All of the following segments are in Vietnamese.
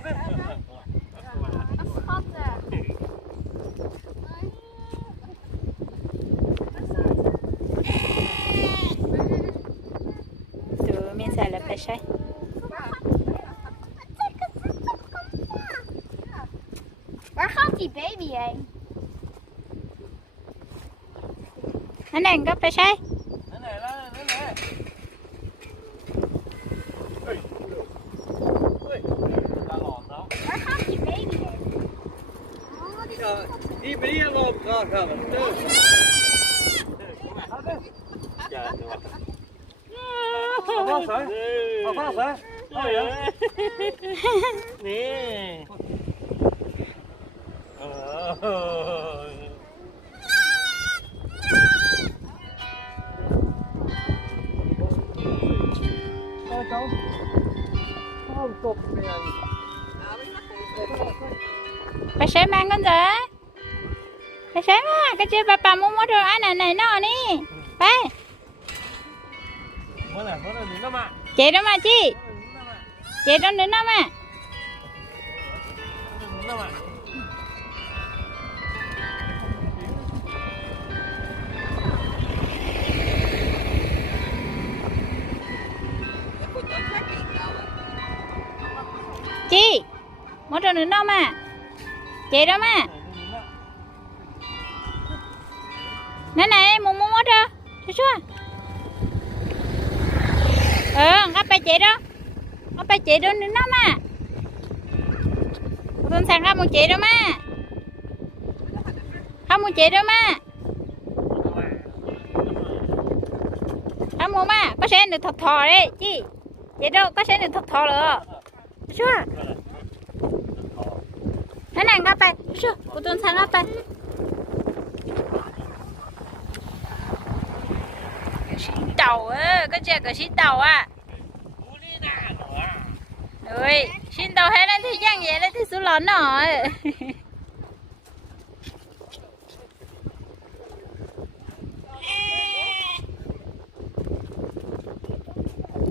từ miền Sài là phải say Waar gaat die baby heen? anh này có phải say Waar gaat die baby heen? Die ben je wel op gaan gaan. Vast hè? Vast hè? Oh ja. Nè. Cháu. Không cục này. phải say mang con gì phải say mà cái chơi bà mua mua rồi anh này nó nè phải Mới là đến đó mà. chị đó mà chị đó nữa nó mà Đến đó mà. chị mua rồi nữa nó mà chị đó mà này này mua mua rồi chưa ngắp bay chị đó ngắp bay chị đó nữa nó mà tôi sang ngắp một chị đó mà không một chị đó mà không mua mà có xe được thật thò đấy chị đâu có xe được thật thò rồi chưa thế này ngắp bay chưa của tôi sang ngắp bay xin tàu á cái chuyện của xin tàu à rồi xin tàu hết lên thì giang vậy lên thì số lớn rồi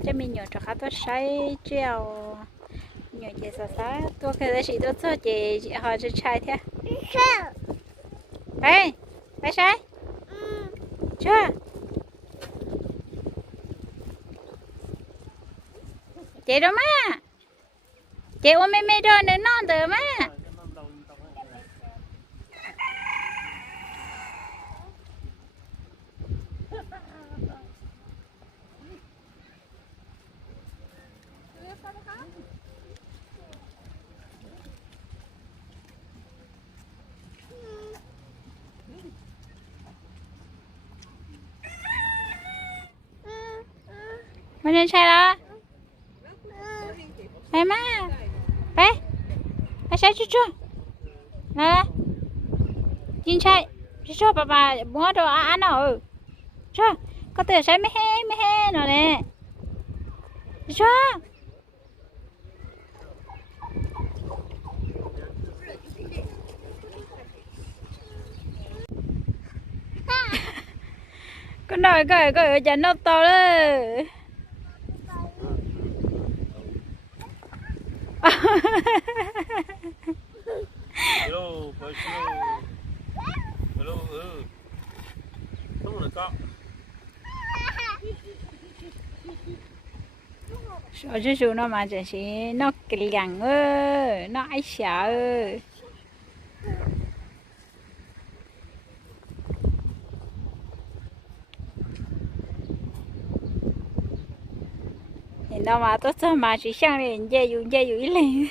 cho mình nhớ cho các tôi say treo nhớ chị sao tôi cái đấy chỉ tôi cho chị họ chỉ chạy thế đây phải say chưa chị đó má chị ôm mê rồi nữa non từ má mình lên xe đó em má bé xe chưa nè chín chạy chưa bà mua đồ ăn rồi chưa có từ xe mê he rồi nè chưa con đòi cái ở chân nó to đấy Hello, hello, đúng rồi con. sợ chứ nó mà chỉ nó kỳ gằn ơi nó ấy sợ thì nó mà tốt cho mà chỉ sang liền dây dụ lên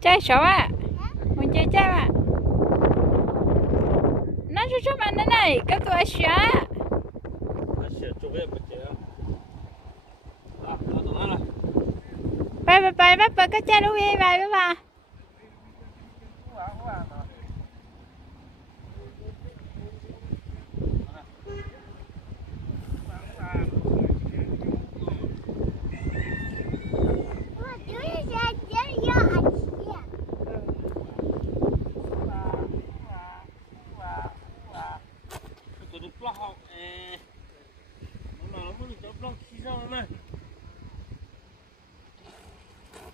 chơi sợ à mình chơi à nó cho mà nó này cái tôi sợ bye bye cái cha đuôi bye bye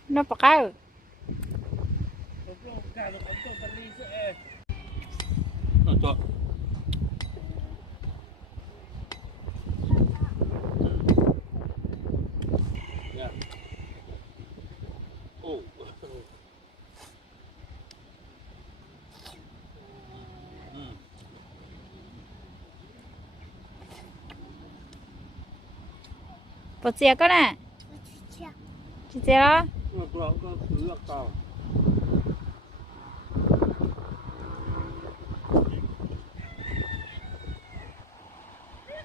nó bạc ơi Nó cho. Yeah. Oh. bột dẻ con nè chị dẻ đó Nó có thứ cao.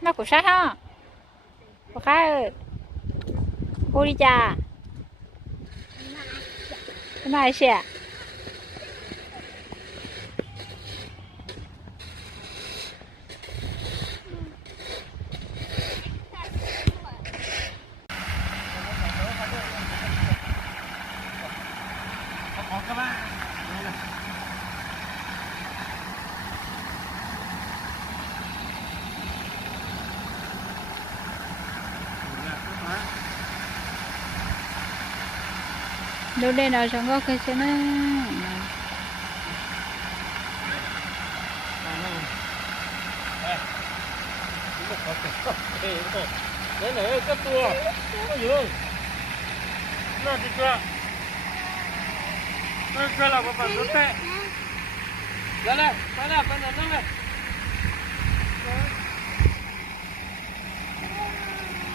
nó cũng sát ha bạc ơi cô đi chà cái này sẽ Các bạn. đâu đây nào chẳng có cái xe nó Đấy này cái tua. Ôi giời. Nó đi chưa? Nó chơi là một phần rất tệ. Đây này, đây này, đây này, đây này.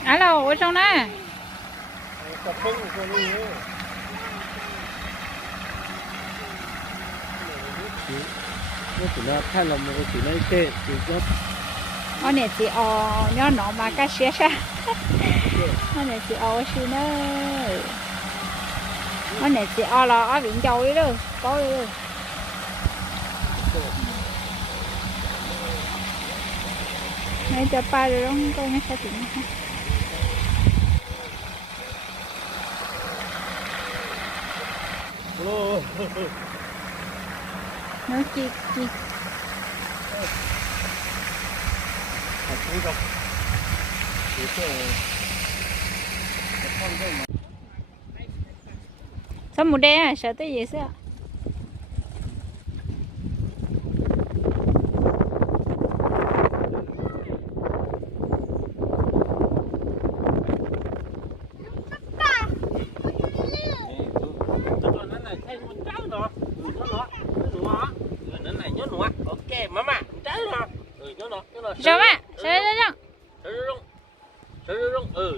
alo ở trong đó Tập trung của con đi. nó chỉ là thay lòng một chỉ là tệ thì nó ở này chị nhỏ nó mà cái xe ra ở này chị xí nữa ở này chị là ở biển châu ấy đó có đi này cho ba rồi đúng coi nó sẽ tỉnh nó chi sao một đen sợ tới gì sao Ok, mama, trái nó. Nhớ nó. sao mà sao đó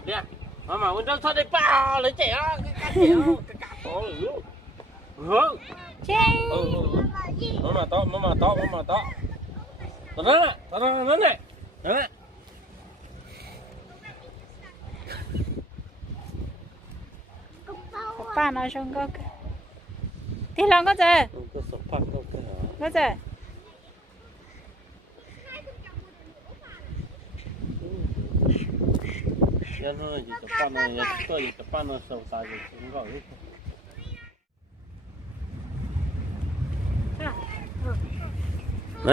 Nè. Mama, mình cho đi ba lấy trẻ cái cá trẻ cái cá to ừ. chén Mama to. Đó này. Đó. ba nó xong có thì lòng có gì có sọc phăng đâu cái hả có gì giờ nó chỉ tập phăng này giờ tôi chỉ tập phăng nó sầu sai rồi cũng gọi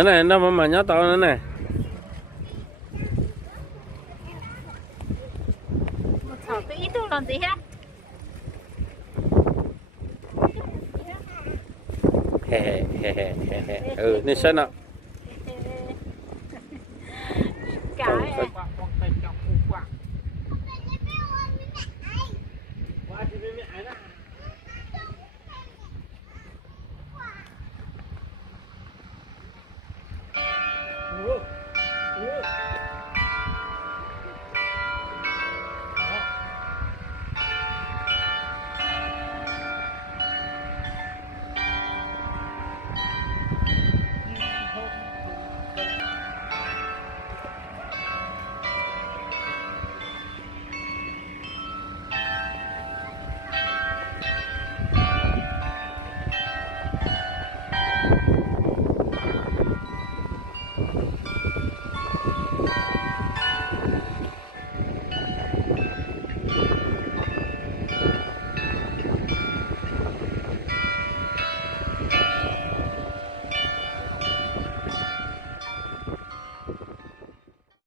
này nó mà nhớ tao nữa này một thảo tự ít tu làm gì hết ừ nên sao nào cái